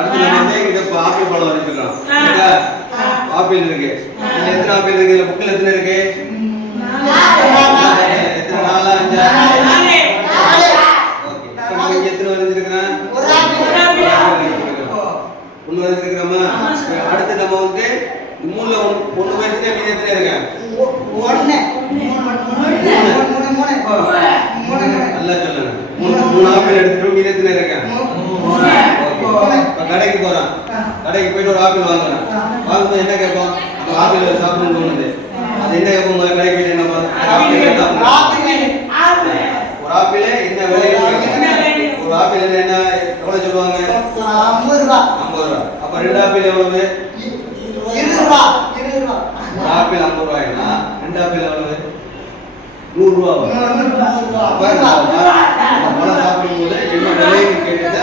அடுத்து நம்ம வந்து இங்க ஆப்பிள் பழம் வச்சிருக்கோம். ஆப்பிள் இருக்கு. இதுல எத்தனை ஆப்பிள் இருக்கு? இதுல புக்ல எத்தனை இருக்கு? 4 எத்தனை 4 5 4 ஓகே. இப்போ இங்க எத்தனை வச்சிருக்கோம்? ஒரு ஆப்பிள் ஒன்னு வச்சிருக்கோமா? அடுத்து நம்ம வந்து மூணுல ஒன்னு வச்சிருக்கோம். மீதி எத்தனை இருக்கு? 1 நல்லா சொல்லுங்க. 3 ஆப்பிள் எடுத்துட்டு மீதி எத்தனை இருக்கு? 3 ஓகே. இப்ப கடைக்கு போறோம். கடைக்கு போயிட்டு ஒரு ஆப்பிள் வாங்குறோம். வாங்கும்போது என்ன கேட்போம்? ஆப்பிள் சாப்பிடணும்னு தோணுது. அது என்ன கேட்போம்? கடைக்கு போயிட்டு என்ன ஒரு ஆப்பிள் என்ன விலை? ஒரு ஆப்பிள் என்ன எவ்வளவு சொல்லுவாங்க? 50 ரூபாய். அப்ப 2 ஆப்பிள் எவ்வளவு? 20 ரூபாய். ஒரு ஆப்பிள் 50 ரூபாய்னா 2 ஆப்பிள் எவ்வளவு? 100 ரூபாய். அப்ப பழம் சாப்பிடும்போது என்ன விலைன்னு கேட்டது